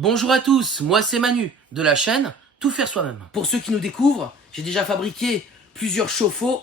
Bonjour à tous, moi c'est Manu de la chaîne Tout faire soi-même. Pour ceux qui nous découvrent, j'ai déjà fabriqué plusieurs chauffe-eau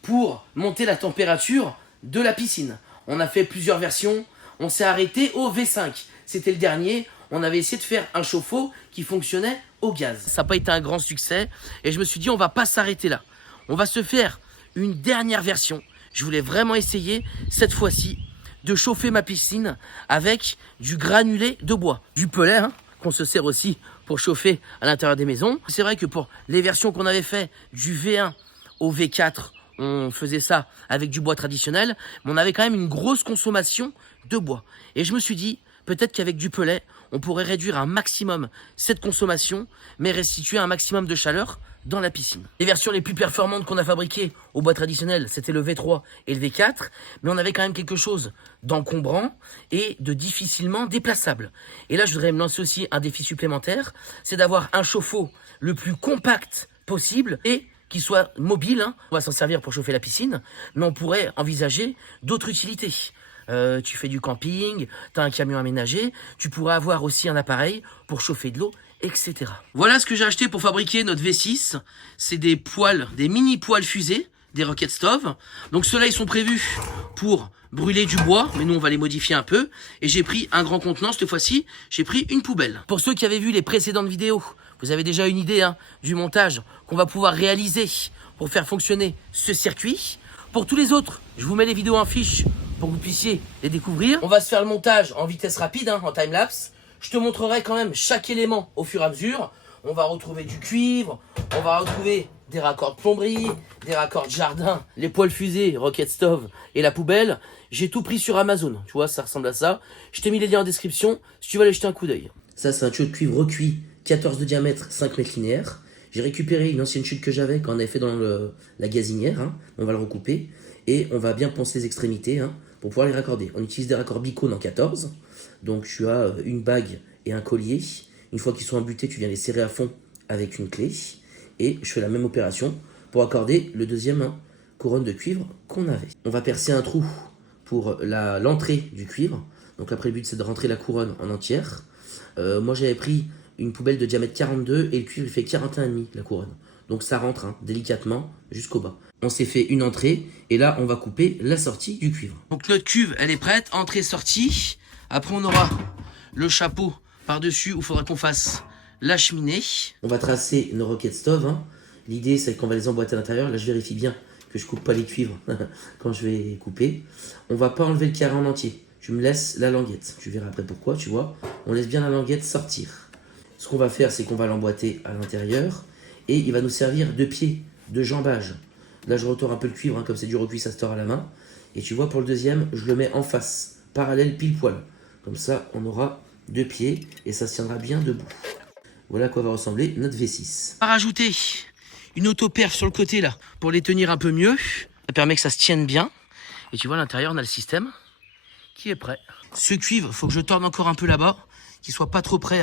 pour monter la température de la piscine. On a fait plusieurs versions, on s'est arrêté au V5. C'était le dernier, on avait essayé de faire un chauffe-eau qui fonctionnait au gaz. Ça n'a pas été un grand succès et je me suis dit on va pas s'arrêter là. On va se faire une dernière version. Je voulais vraiment essayer cette fois-ci de chauffer ma piscine avec du granulé de bois, du pellet qu'on se sert aussi pour chauffer à l'intérieur des maisons. C'est vrai que pour les versions qu'on avait fait du V1 au V4, on faisait ça avec du bois traditionnel, mais on avait quand même une grosse consommation de bois. Et je me suis dit, peut-être qu'avec du pellet, on pourrait réduire un maximum cette consommation, mais restituer un maximum de chaleur dans la piscine. Les versions les plus performantes qu'on a fabriquées au bois traditionnel, c'était le V3 et le V4, mais on avait quand même quelque chose d'encombrant et de difficilement déplaçable. Et là, je voudrais me lancer aussi un défi supplémentaire, c'est d'avoir un chauffe-eau le plus compact possible et qui soit mobile. On va s'en servir pour chauffer la piscine, mais on pourrait envisager d'autres utilités. Tu fais du camping, tu as un camion aménagé, tu pourrais avoir aussi un appareil pour chauffer de l'eau, etc. Voilà ce que j'ai acheté pour fabriquer notre V6. C'est des poêles, des mini poêles fusées, des rocket stove. Donc ceux-là, ils sont prévus pour brûler du bois, mais nous on va les modifier un peu. Et j'ai pris un grand contenant, cette fois-ci, j'ai pris une poubelle. Pour ceux qui avaient vu les précédentes vidéos, vous avez déjà une idée du montage qu'on va pouvoir réaliser pour faire fonctionner ce circuit. Pour tous les autres, je vous mets les vidéos en fiche pour que vous puissiez les découvrir. On va se faire le montage en vitesse rapide, en time-lapse. Je te montrerai quand même chaque élément au fur et à mesure. On va retrouver du cuivre, on va retrouver des raccords de plomberie, des raccords de jardin, les poêles fusées, rocket stove et la poubelle. J'ai tout pris sur Amazon, tu vois, ça ressemble à ça. Je t'ai mis les liens en description si tu veux aller jeter un coup d'œil. Ça, c'est un tuyau de cuivre recuit, 14 de diamètre, 5 mètres linéaires. J'ai récupéré une ancienne chute que j'avais quand on avait fait dans la gazinière. On va le recouper et on va bien poncer les extrémités pour pouvoir les raccorder. On utilise des raccords bicônes en 14. Donc tu as une bague et un collier. Une fois qu'ils sont embutés, tu viens les serrer à fond avec une clé. Et je fais la même opération pour accorder le deuxième couronne de cuivre qu'on avait. On va percer un trou pour l'entrée du cuivre. Donc après le but c'est de rentrer la couronne en entière. Moi j'avais pris une poubelle de diamètre 42 et le cuivre il fait 41,5 la couronne. Donc ça rentre délicatement jusqu'au bas. On s'est fait une entrée et là on va couper la sortie du cuivre. Donc notre cuve elle est prête, entrée-sortie. Après on aura le chapeau par-dessus où il faudra qu'on fasse la cheminée. On va tracer nos rocket stove. L'idée c'est qu'on va les emboîter à l'intérieur. Là je vérifie bien que je coupe pas les cuivres quand je vais couper. On va pas enlever le carré en entier. Tu me laisses la languette. Tu verras après pourquoi, tu vois. On laisse bien la languette sortir. Ce qu'on va faire, c'est qu'on va l'emboîter à l'intérieur et il va nous servir de pied, de jambage. Là, je retors un peu le cuivre, comme c'est du recuit, ça se tord à la main. Et tu vois, pour le deuxième, je le mets en face, parallèle pile poil. Comme ça, on aura deux pieds et ça se tiendra bien debout. Voilà à quoi va ressembler notre V6. On va rajouter une autoperf sur le côté là, pour les tenir un peu mieux. Ça permet que ça se tienne bien. Et tu vois, à l'intérieur, on a le système qui est prêt. Ce cuivre, il faut que je torde encore un peu là-bas, qu'il soit pas trop près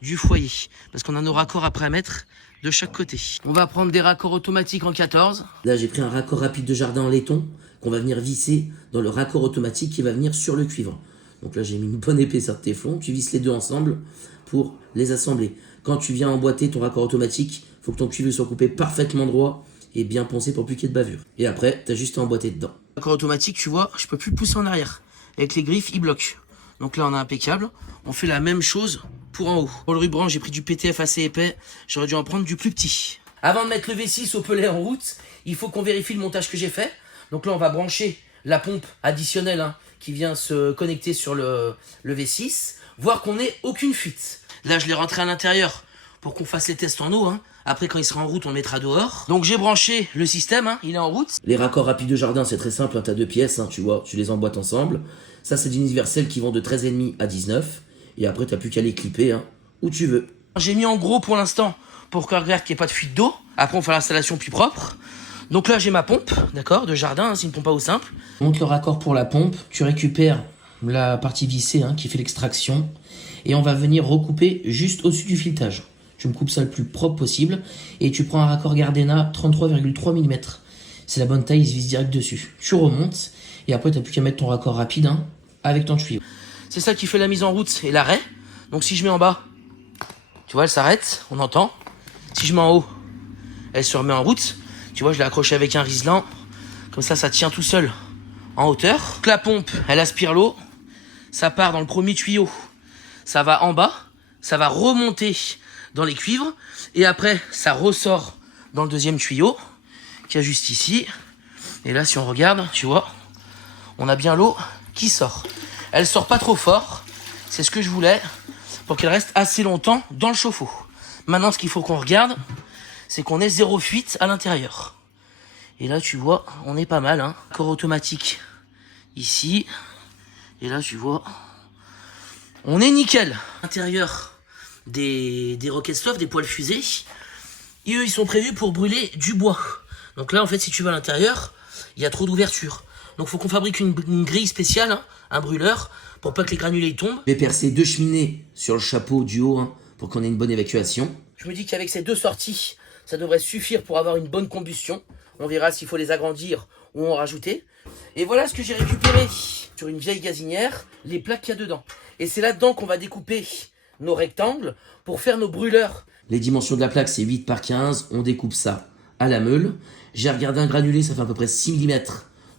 du foyer, parce qu'on a nos raccords après à mettre de chaque côté. On va prendre des raccords automatiques en 14. Là, j'ai pris un raccord rapide de jardin en laiton qu'on va venir visser dans le raccord automatique qui va venir sur le cuivre. Donc là, j'ai mis une bonne épaisseur de téflon. Tu visses les deux ensemble pour les assembler. Quand tu viens emboîter ton raccord automatique, il faut que ton cuivre soit coupé parfaitement droit et bien poncé pour plus qu'il y ait de bavure. Et après, tu as juste à emboîter dedans. Raccord automatique, tu vois, je peux plus le pousser en arrière. Avec les griffes, il bloque. Donc là, on a impeccable. On fait la même chose pour en haut. Pour le ruban, j'ai pris du PTF assez épais. J'aurais dû en prendre du plus petit. Avant de mettre le V6 au pellet en route, il faut qu'on vérifie le montage que j'ai fait. Donc là, on va brancher la pompe additionnelle qui vient se connecter sur le V6. Voir qu'on n'ait aucune fuite. Là, je l'ai rentré à l'intérieur pour qu'on fasse les tests en eau. Après, quand il sera en route, on le mettra dehors. Donc j'ai branché le système, il est en route. Les raccords rapides de jardin, c'est très simple. Tu as deux pièces, tu vois, tu les emboîtes ensemble. Ça, c'est des universels qui vont de 13,5 à 19. Et après, tu n'as plus qu'à les clipper où tu veux. J'ai mis en gros pour l'instant pour qu'on regarde qu'il n'y ait pas de fuite d'eau. Après, on fera l'installation plus propre. Donc là, j'ai ma pompe, d'accord, de jardin. C'est une pompe à eau simple. Monte le raccord pour la pompe. Tu récupères la partie vissée qui fait l'extraction. Et on va venir recouper juste au-dessus du filetage. Tu me coupes ça le plus propre possible. Et tu prends un raccord Gardena 33,3 mm. C'est la bonne taille, il se visse direct dessus. Tu remontes. Et après, tu n'as plus qu'à mettre ton raccord rapide avec ton tuyau. C'est ça qui fait la mise en route et l'arrêt. Donc si je mets en bas, Tu vois, elle s'arrête, on entend. Si je mets en haut, elle se remet en route. Tu vois, je l'ai accroché avec un riselant. Comme ça tient tout seul en hauteur. La pompe, elle aspire l'eau. Ça part dans le premier tuyau. Ça va en bas. Ça va remonter dans les cuivres. Et après, ça ressort dans le deuxième tuyau, qui est juste ici. Et là, si on regarde, tu vois, on a bien l'eau qui sort. Elle sort pas trop fort. C'est ce que je voulais pour qu'elle reste assez longtemps dans le chauffe-eau. Maintenant, ce qu'il faut qu'on regarde, c'est qu'on ait zéro fuite à l'intérieur. Et là, tu vois, on est pas mal, hein. Corps automatique ici. Et là, tu vois, on est nickel. Intérieur des Rocket Stove, des poêles fusées. Et eux, ils sont prévus pour brûler du bois. Donc là, en fait, si tu vas à l'intérieur, il y a trop d'ouverture. Donc, il faut qu'on fabrique une grille spéciale, hein, un brûleur, pour pas que les granulés tombent. Je vais percer 2 cheminées sur le chapeau du haut, hein, pour qu'on ait une bonne évacuation. Je me dis qu'avec ces 2 sorties, ça devrait suffire pour avoir une bonne combustion. On verra s'il faut les agrandir ou en rajouter. Et voilà ce que j'ai récupéré sur une vieille gazinière, les plaques qu'il y a dedans. Et c'est là-dedans qu'on va découper nos rectangles pour faire nos brûleurs. Les dimensions de la plaque, c'est 8 par 15. On découpe ça à la meule. J'ai regardé un granulé, ça fait à peu près 6 mm.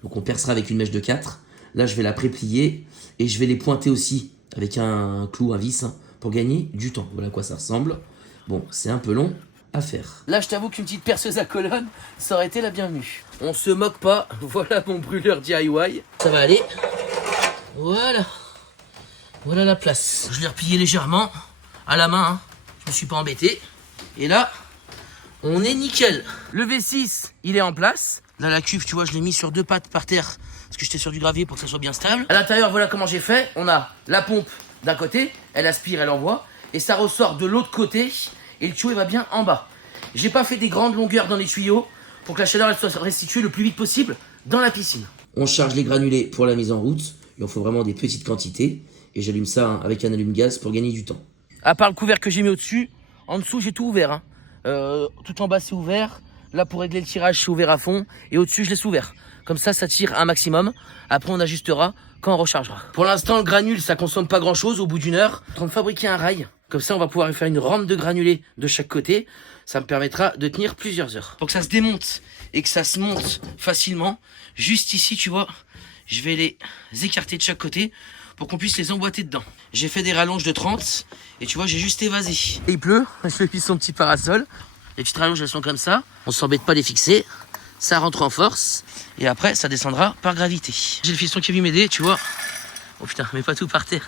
Donc on percera avec une mèche de 4. Là, je vais la préplier et je vais les pointer aussi avec un clou, un vis, hein, pour gagner du temps. Voilà à quoi ça ressemble. Bon, c'est un peu long à faire. Là, je t'avoue qu'une petite perceuse à colonne, ça aurait été la bienvenue. On se moque pas. Voilà mon brûleur DIY. Ça va aller. Voilà. Voilà la place. Je l'ai replié légèrement à la main, hein. Je me suis pas embêté. Et là, on est nickel. Le V6, il est en place. Là, la cuve, tu vois, je l'ai mis sur 2 pattes par terre parce que j'étais sur du gravier pour que ça soit bien stable. À l'intérieur, voilà comment j'ai fait. On a la pompe d'un côté, elle aspire, elle envoie, et ça ressort de l'autre côté, et le tuyau il va bien en bas. J'ai pas fait des grandes longueurs dans les tuyaux pour que la chaleur elle soit restituée le plus vite possible dans la piscine. On charge les granulés pour la mise en route. Il en faut vraiment des petites quantités. Et j'allume ça, hein, avec un allume-gaz pour gagner du temps. À part le couvercle que j'ai mis au-dessus, en dessous j'ai tout ouvert, hein. Tout en bas c'est ouvert. Là pour régler le tirage c'est ouvert à fond. Et au-dessus je laisse ouvert. Comme ça tire un maximum. Après on ajustera quand on rechargera. Pour l'instant le granule ça consomme pas grand chose. Au bout d'une heure, en train de fabriquer un rail. Comme ça on va pouvoir faire une rampe de granulés de chaque côté. Ça me permettra de tenir plusieurs heures. Pour que ça se démonte et que ça se monte facilement, juste ici tu vois, je vais les écarter de chaque côté pour qu'on puisse les emboîter dedans. J'ai fait des rallonges de 30 et tu vois j'ai juste évasé. Et il pleut, je lui ai son petit parasol. Les petites rallonges elles sont comme ça, on s'embête pas à les fixer, ça rentre en force et après ça descendra par gravité. J'ai le fiston qui est venu m'aider, tu vois. Oh putain, mets pas tout par terre.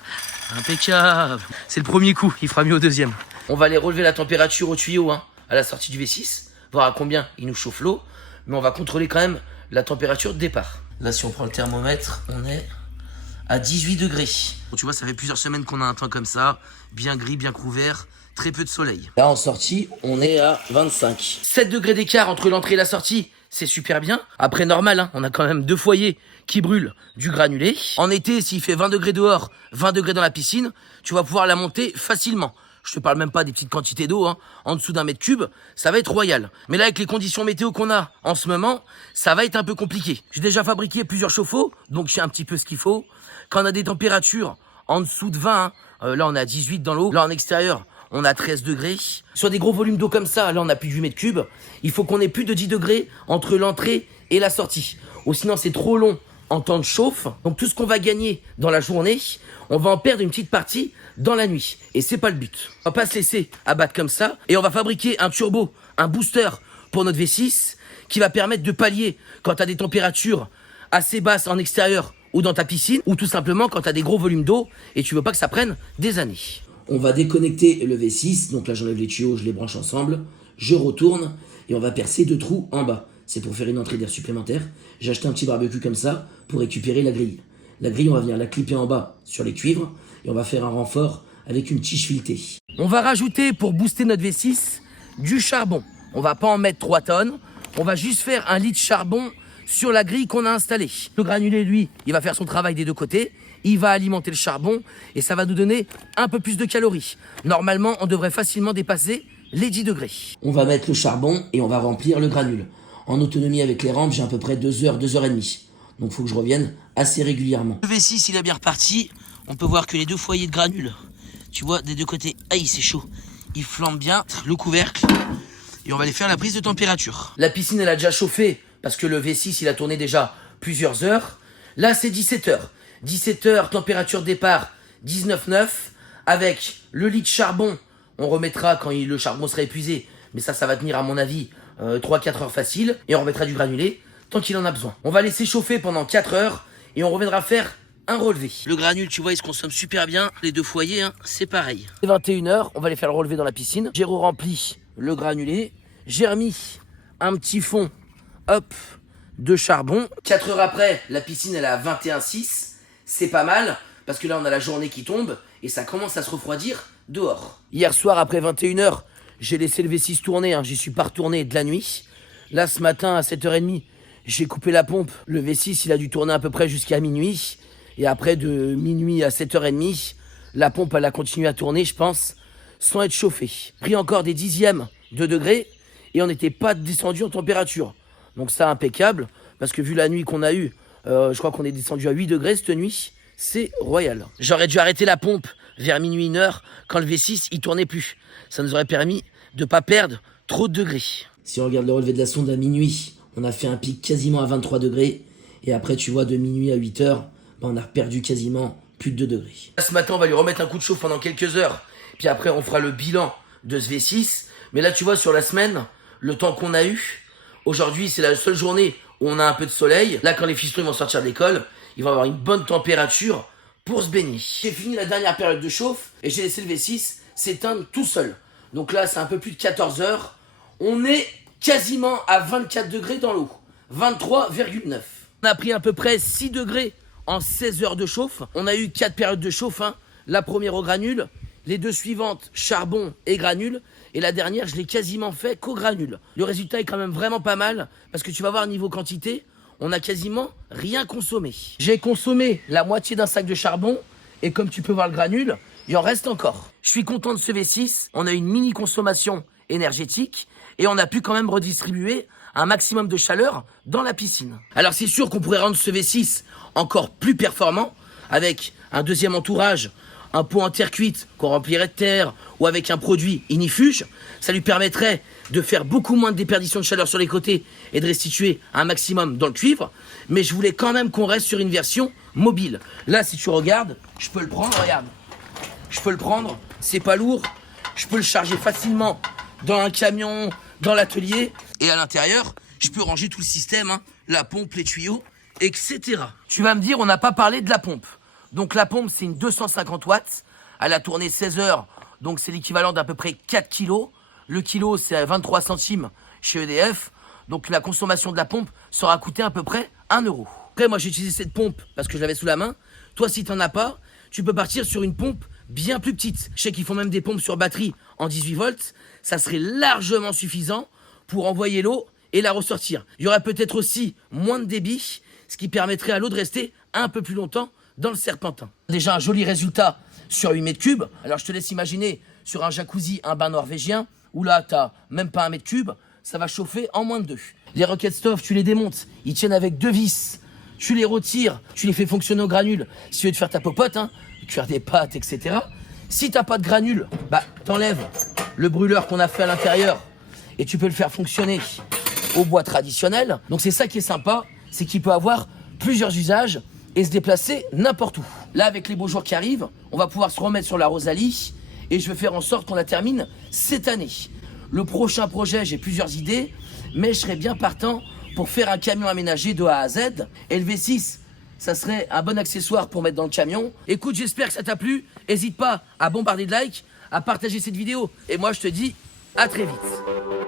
Impeccable. C'est le premier coup, il fera mieux au deuxième. On va aller relever la température au tuyau, hein, à la sortie du V6, voir à combien il nous chauffe l'eau, mais on va contrôler quand même la température de départ. Là si on prend le thermomètre, on est à 18 degrés. Bon, tu vois, ça fait plusieurs semaines qu'on a un temps comme ça, bien gris, bien couvert, très peu de soleil. Là, en sortie, on est à 25. 7 degrés d'écart entre l'entrée et la sortie, c'est super bien. Après, normal, hein, on a quand même 2 foyers qui brûlent du granulé. En été, s'il fait 20 degrés dehors, 20 degrés dans la piscine, tu vas pouvoir la monter facilement. Je te parle même pas des petites quantités d'eau, hein. En dessous d'1 mètre cube, ça va être royal. Mais là, avec les conditions météo qu'on a en ce moment, ça va être un peu compliqué. J'ai déjà fabriqué plusieurs chauffe-eau, donc je sais un petit peu ce qu'il faut. Quand on a des températures en dessous de 20, hein, là on est à 18 dans l'eau, là en extérieur, on a 13 degrés. Sur des gros volumes d'eau comme ça, là on a plus de 8 mètres cubes, il faut qu'on ait plus de 10 degrés entre l'entrée et la sortie. Ou sinon c'est trop long en temps de chauffe. Donc tout ce qu'on va gagner dans la journée, on va en perdre une petite partie dans la nuit. Et c'est pas le but. On va pas se laisser abattre comme ça. Et on va fabriquer un turbo, un booster pour notre V6 qui va permettre de pallier quand tu as des températures assez basses en extérieur ou dans ta piscine, ou tout simplement quand tu as des gros volumes d'eau et tu veux pas que ça prenne des années. On va déconnecter le V6. Donc là, j'enlève les tuyaux, je les branche ensemble. Je retourne et on va percer 2 trous en bas. C'est pour faire une entrée d'air supplémentaire. J'ai acheté un petit barbecue comme ça pour récupérer la grille. La grille, on va venir la clipper en bas sur les cuivres et on va faire un renfort avec une tige filetée. On va rajouter, pour booster notre V6, du charbon. On va pas en mettre 3 tonnes. On va juste faire 1 litre de charbon sur la grille qu'on a installée. Le granulé, lui, il va faire son travail des 2 côtés. Il va alimenter le charbon et ça va nous donner un peu plus de calories. Normalement, on devrait facilement dépasser les 10 degrés. On va mettre le charbon et on va remplir le granule. En autonomie avec les rampes, j'ai à peu près 2 heures, 2 heures et demie. Donc il faut que je revienne assez régulièrement. Le V6, il est bien reparti. On peut voir que les 2 foyers de granules, tu vois, des 2 côtés, aïe, c'est chaud. il flambe bien le couvercle et on va aller faire la prise de température. La piscine elle a déjà chauffé parce que le V6 il a tourné déjà plusieurs heures. Là c'est 17h. 17h, température départ 19,9 avec le lit de charbon. On remettra quand le charbon sera épuisé, mais ça va tenir à mon avis 3-4 heures facile et on remettra du granulé tant qu'il en a besoin. On va laisser chauffer pendant 4 heures et on reviendra faire un relevé. Le granule, tu vois, il se consomme super bien. Les deux foyers, hein, c'est pareil. C'est 21h, on va aller faire le relevé dans la piscine. J'ai rempli le granulé. J'ai remis un petit fond, hop, de charbon. 4 heures après, la piscine, elle est à 21,6. C'est pas mal, parce que là, on a la journée qui tombe et ça commence à se refroidir dehors. Hier soir, après 21h, j'ai laissé le V6 tourner. Hein. J'y suis pas retourné de la nuit. Là, ce matin, à 7h30, j'ai coupé la pompe. Le V6, il a dû tourner à peu près jusqu'à minuit. Et après, de minuit à 7h30, la pompe, elle a continué à tourner, je pense, sans être chauffée. Pris encore des dixièmes de degrés et on n'était pas descendu en température. Donc ça, impeccable, parce que vu la nuit qu'on a eue, je crois qu'on est descendu à 8 degrés cette nuit. C'est royal. J'aurais dû arrêter la pompe vers minuit 1h quand le V6, il tournait plus. Ça nous aurait permis de ne pas perdre trop de degrés. Si on regarde le relevé de la sonde à minuit, on a fait un pic quasiment à 23 degrés. Et après, tu vois, de minuit à 8h, on a perdu quasiment plus de 2 degrés. Ce matin, on va lui remettre un coup de chauffe pendant quelques heures. Puis après, on fera le bilan de ce V6. Mais là, tu vois, sur la semaine, le temps qu'on a eu, aujourd'hui, c'est la seule journée où on a un peu de soleil. Là, quand les fistons vont sortir de l'école, il va avoir une bonne température pour se baigner. J'ai fini la dernière période de chauffe et j'ai laissé le V6 s'éteindre tout seul. Donc là, c'est un peu plus de 14 heures. On est quasiment à 24 degrés dans l'eau. 23,9. On a pris à peu près 6 degrés en 16 heures de chauffe. On a eu 4 périodes de chauffe. Hein. La première au granule, les deux suivantes charbon et granule. Et la dernière, je l'ai quasiment fait qu'au granule. Le résultat est quand même vraiment pas mal parce que tu vas voir niveau quantité, on a quasiment rien consommé. J'ai consommé la moitié d'un sac de charbon et comme tu peux voir le granule, il en reste encore. Je suis content de ce V6. On a une mini consommation énergétique et on a pu quand même redistribuer un maximum de chaleur dans la piscine. Alors c'est sûr qu'on pourrait rendre ce V6 encore plus performant avec un deuxième entourage, un pot en terre cuite qu'on remplirait de terre ou avec un produit inifuge. Ça lui permettrait de faire beaucoup moins de déperdition de chaleur sur les côtés et de restituer un maximum dans le cuivre. Mais je voulais quand même qu'on reste sur une version mobile. Là, si tu regardes, je peux le prendre, regarde. Je peux le prendre, c'est pas lourd. Je peux le charger facilement dans un camion, dans l'atelier. Et à l'intérieur, je peux ranger tout le système, hein, la pompe, les tuyaux, etc. Tu vas me dire, on n'a pas parlé de la pompe. Donc la pompe, c'est une 250 watts. Elle a tourné 16 heures, donc c'est l'équivalent d'à peu près 4 kilos. Le kilo, c'est à 23 centimes chez EDF. Donc la consommation de la pompe sera coûtée à peu près 1 euro. Après, moi, j'ai utilisé cette pompe parce que je l'avais sous la main. Toi, si tu n'en as pas, tu peux partir sur une pompe bien plus petite. Je sais qu'ils font même des pompes sur batterie en 18 volts. Ça serait largement suffisant pour envoyer l'eau et la ressortir. Il y aurait peut-être aussi moins de débit, ce qui permettrait à l'eau de rester un peu plus longtemps dans le serpentin. Déjà un joli résultat sur 8 mètres cubes. Alors je te laisse imaginer sur un jacuzzi, un bain norvégien, où là t'as même pas 1 mètre cube, ça va chauffer en moins de 2. Les Rocket Stove, tu les démontes, ils tiennent avec 2 vis. Tu les retires, tu les fais fonctionner au granule. Si tu veux te faire ta popote, hein, cuire des pâtes, etc. Si t'as pas de granule, bah t'enlèves le brûleur qu'on a fait à l'intérieur et tu peux le faire fonctionner au bois traditionnel. Donc c'est ça qui est sympa, c'est qu'il peut avoir plusieurs usages et se déplacer n'importe où. Là, avec les beaux jours qui arrivent, on va pouvoir se remettre sur la Rosalie et je vais faire en sorte qu'on la termine cette année. Le prochain projet, j'ai plusieurs idées, mais je serais bien partant pour faire un camion aménagé de A à Z. Et le V6, ça serait un bon accessoire pour mettre dans le camion. Écoute, j'espère que ça t'a plu. N'hésite pas à bombarder de likes, à partager cette vidéo. Et moi, je te dis à très vite.